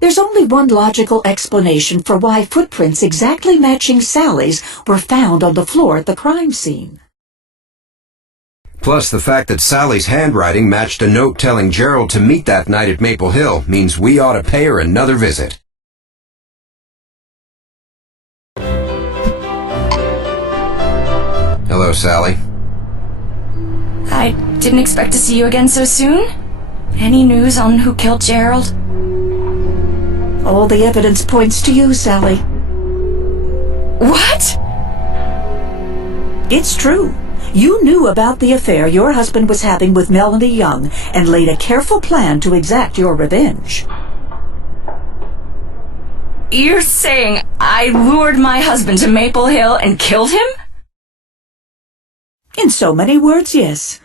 There's only one logical explanation for why footprints exactly matching Sally's were found on the floor at the crime scene. Plus, the fact that Sally's handwriting matched a note telling Gerald to meet that night at Maple Hill means we ought to pay her another visit. Hello, Sally. I didn't expect to see you again so soon. Any news on who killed Gerald? All the evidence points to you, Sally. What? It's true. You knew about the affair your husband was having with Melanie Young and laid a careful plan to exact your revenge. You're saying I lured my husband to Maple Hill and killed him? In so many words, yes.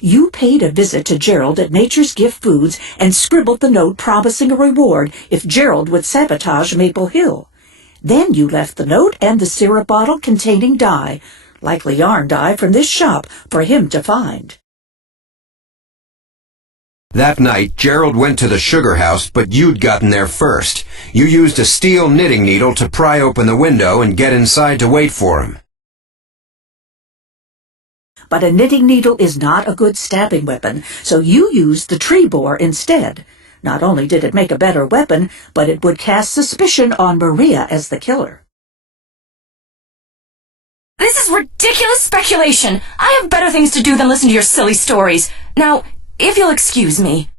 You paid a visit to Gerald at Nature's Gift Foods and scribbled the note promising a reward if Gerald would sabotage Maple Hill. Then you left the note and the syrup bottle containing dye, likely yarn dye from this shop, for him to find. That night, Gerald went to the sugar house, but you'd gotten there first. You used a steel knitting needle to pry open the window and get inside to wait for him. But a knitting needle is not a good stabbing weapon, so you used the tree boar instead. Not only did it make a better weapon, but it would cast suspicion on Maria as the killer. This is ridiculous speculation. I have better things to do than listen to your silly stories. Now, if you'll excuse me.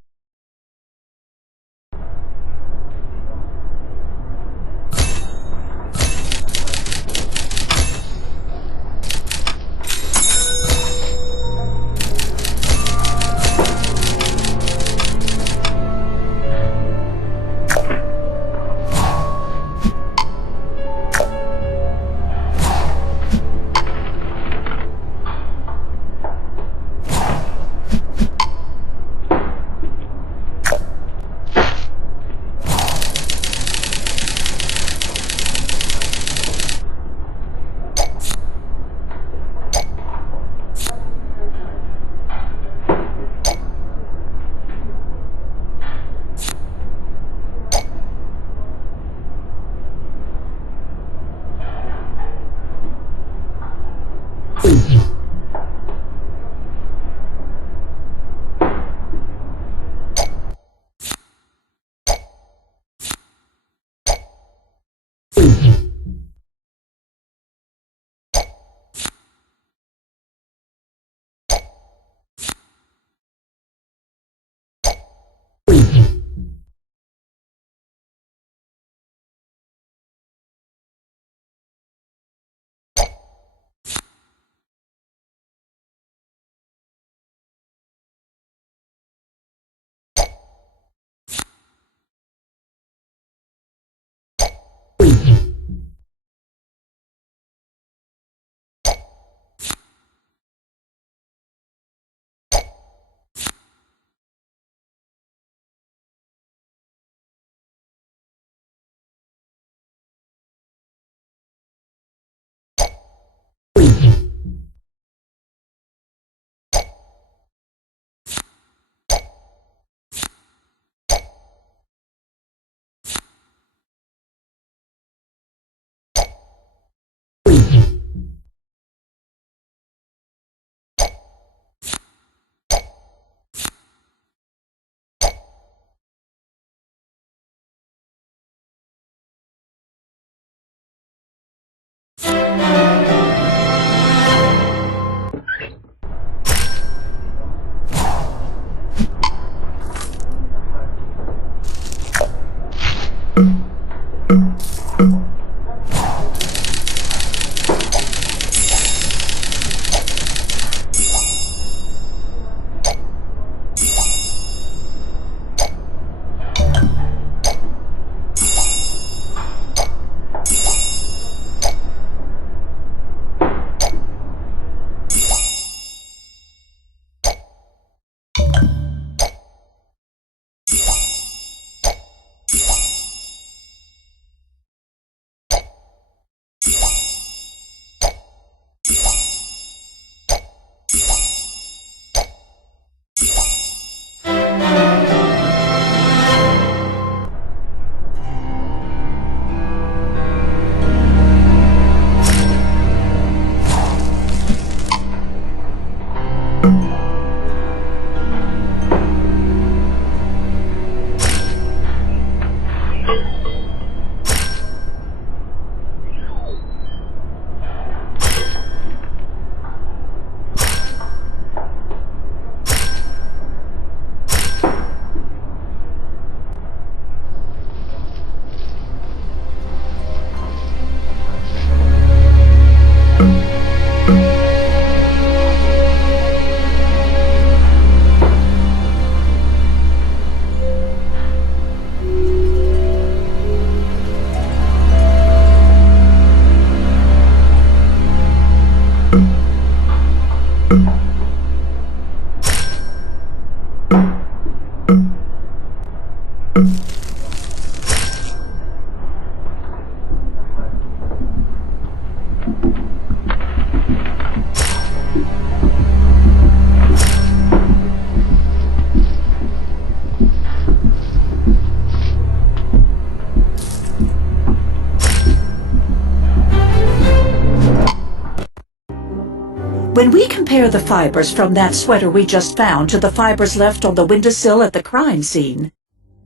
When we compare the fibers from that sweater we just found to the fibers left on the windowsill at the crime scene,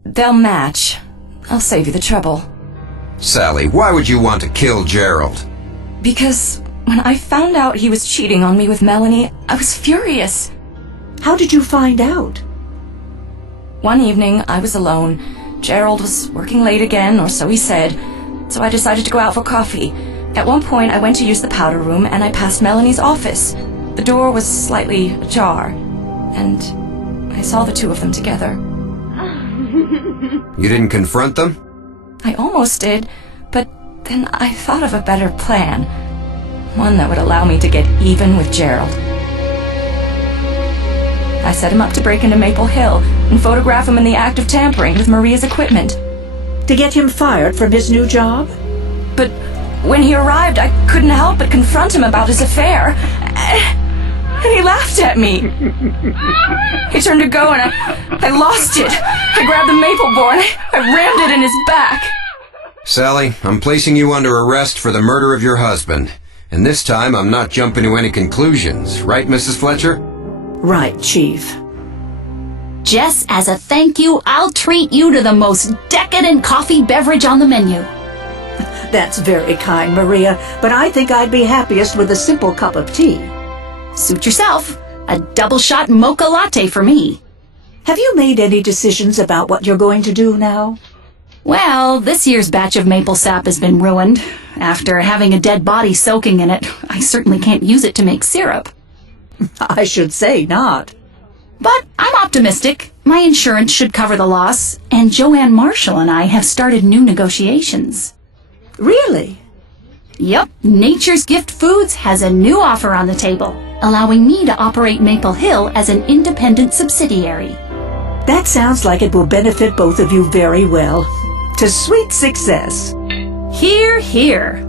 They'll match. I'll save you the trouble. Sally, why would you want to kill Gerald? Because when I found out he was cheating on me with Melanie, I was furious. how did you find out? One evening, I was alone. Gerald was working late again, or so he said, so I decided to go out for coffee. At one point, I went to use the powder room, and I passed Melanie's office. The door was slightly ajar, and I saw the two of them together. You didn't confront them? I almost did, but then I thought of a better plan. One that would allow me to get even with Gerald. I set him up to break into Maple Hill and photograph him in the act of tampering with Maria's equipment. To get him fired from his new job? But when he arrived, I couldn't help but confront him about his affair. And he laughed at me. He turned to go and I lost it. I grabbed the maple board and I rammed it in his back. Sally, I'm placing you under arrest for the murder of your husband. And this time I'm not jumping to any conclusions, right, Mrs. Fletcher? Right, Chief. Jess, as a thank you, I'll treat you to the most decadent coffee beverage on the menu. That's very kind, Maria, but I think I'd be happiest with a simple cup of tea. Suit yourself. A double-shot mocha latte for me. Have you made any decisions about what you're going to do now? Well, this year's batch of maple sap has been ruined. After having a dead body soaking in it, I certainly can't use it to make syrup. I should say not. But I'm optimistic. My insurance should cover the loss, and Joanne Marshall and I have started new negotiations. Really? Yep, Nature's Gift Foods has a new offer on the table, allowing me to operate Maple Hill as an independent subsidiary. That sounds like it will benefit both of you very well. To sweet success. Hear, hear.